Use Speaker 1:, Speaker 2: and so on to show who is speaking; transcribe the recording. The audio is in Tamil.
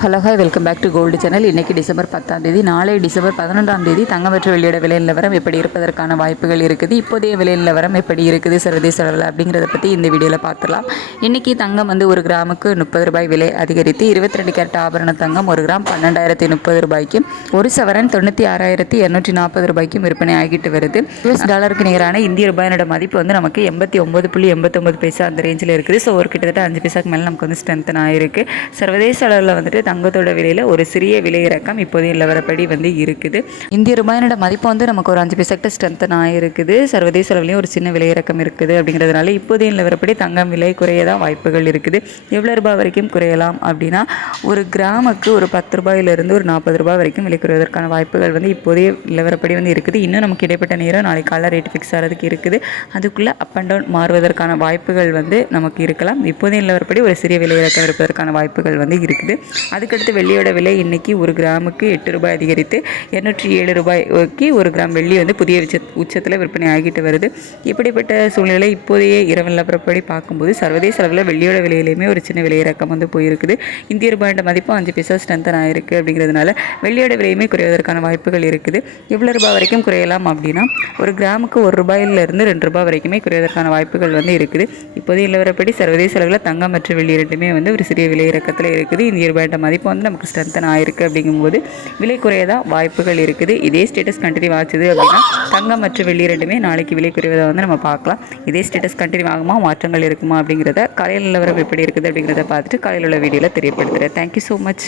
Speaker 1: Hello hi welcome back to gold channel. இன்றைக்கி டிசம்பர் பத்தாம் தேதி. நாளை டிசம்பர் பதினொன்றாம் தேதி தங்கம் வெளியிட விலை நிலவரம் எப்படி இருப்பதற்கான வாய்ப்புகள் இருக்குது இப்போதைய விலை நிலவரம் எப்படி இருக்குது சர்வதேச அளவில் அப்படிங்கிறத பற்றி இந்த வீடியோவில் பார்த்துலாம் இன்றைக்கி தங்கம் வந்து ஒரு கிராமுக்கு முப்பது ரூபாய் விலை அதிகரித்து இருபத்தி ரெண்டு கேரட் ஆபரண தங்கம் ஒரு கிராம் பன்னெண்டாயிரத்தி முப்பது ரூபாய்க்கும் ஒரு சவரன் தொண்ணூற்றி ஆறாயிரத்தி இரநூற்றி நாற்பது ரூபாய்க்கும் விற்பனை ஆகிட்டு வருது. யூஎஸ் டாலருக்கு நிகரான இந்திய ரூபாயினோட மதிப்பு வந்து நமக்கு எண்பத்தி ஒம்பது புள்ளி எண்பத்தொம்பது பைசா அந்த ரேஞ்சில் இருக்குது. ஸோ ஒரு கிட்டத்தட்ட அஞ்சு பைசாக்கு மேலே நமக்கு வந்து ஸ்ட்ரென்த்தன் ஆகிருக்கு சர்வதேச அளவில் வந்துட்டு தங்கத்தோட விலையில் ஒரு சிறிய விலை இறக்கம் இப்போதைய நிலவரப்படி வந்து இருக்குது. இந்திய ரூபாயினோட மதிப்பு வந்து நமக்கு ஒரு அஞ்சு பைசாக்கிட்ட ஸ்ட்ரென்த்தன் ஆகிருக்குது சர்வதேச அளவுலேயும் ஒரு சின்ன விலை இறக்கம் இருக்குது அப்படிங்கிறதுனால இப்போதைய நிலவரப்படி தங்கம் விலை குறைய தான் வாய்ப்புகள் இருக்குது. எவ்வளோ ரூபாய் வரைக்கும் குறையலாம் அப்படின்னா ஒரு கிராமுக்கு ஒரு பத்து ரூபாயிலிருந்து ஒரு நாற்பது ரூபாய் வரைக்கும் விலை குறைவதற்கான வாய்ப்புகள் வந்து இப்போதைய நிலவரப்படி வந்து இருக்குது. இன்னும் நமக்கு இடைப்பட்ட நேரம் நாளைக்கு காலை ரேட் ஃபிக்ஸ் ஆகிறதுக்கு இருக்குது. அதுக்குள்ளே அப் அண்ட் டவுன் மாறுவதற்கான வாய்ப்புகள் வந்து நமக்கு இருக்கலாம். இப்போதைய நிலவரப்படி ஒரு சிறிய விலை இறக்கம் இருப்பதற்கான வாய்ப்புகள் வந்து இருக்குது. அதுக்கடுத்து வெள்ளியோட விலை இன்றைக்கி ஒரு கிராமுக்கு எட்டு ரூபாய் அதிகரித்து இரநூற்றி ஏழு ரூபாய்க்கு ஒரு கிராம் வெள்ளி வந்து புதிய உச்ச உச்சத்தில் விற்பனை ஆகிட்டு வருது. இப்படிப்பட்ட சூழ்நிலை இப்போதைய இரவு நிலப்பரப்படி பார்க்கும்போது சர்வதேச அளவில் வெள்ளியோட விலையிலையுமே ஒரு சின்ன விலையிறக்கம் வந்து போயிருக்குது. இந்திய ரூபாயோட மதிப்பும் அஞ்சு பைசா ஸ்ட்ரென்தன் ஆயிருக்கு அப்படிங்கிறதுனால வெள்ளியோட விலையுமே குறைவதற்கான வாய்ப்புகள் இருக்குது. எவ்வளோ ரூபாய் வரைக்கும் குறையலாம் அப்படின்னா ஒரு கிராமுக்கு ஒரு ரூபாயிலிருந்து ரெண்டு ரூபாய் வரைக்குமே குறைவதற்கான வாய்ப்புகள் வந்து இருக்குது. இப்போதைய நிலவரப்படி சர்வதேச அளவில் தங்கம் மற்றும் வெள்ளி இரண்டுமே வந்து ஒரு சிறிய விலையிறக்கத்தில் இருக்குது. இந்திய ரூபாயோட மதிப்பு வந்து நமக்கு ஸ்ட்ரென்தன் ஆயிருக்கு அப்படிங்கும்போது விலை குறையதான் வாய்ப்புகள் இருக்குது. இதே ஸ்டேட்டஸ் கண்டினியூ ஆச்சுது அப்படின்னா தங்கம் மற்றும் வெள்ளி ரெண்டுமே நாளைக்கு விலை குறைவதை வந்து நம்ம பார்க்கலாம். இதே ஸ்டேட்டஸ் கண்டினியூ ஆகுமா? மாற்றங்கள் இருக்குமா அப்படிங்கிறத காலையில் நிலவரம் எப்படி இருக்குது அப்படிங்கிறத பார்த்துட்டு காலையில் உள்ள வீடியோவில் தெரியப்படுத்துகிறேன் தேங்க்யூ ஸோ மச்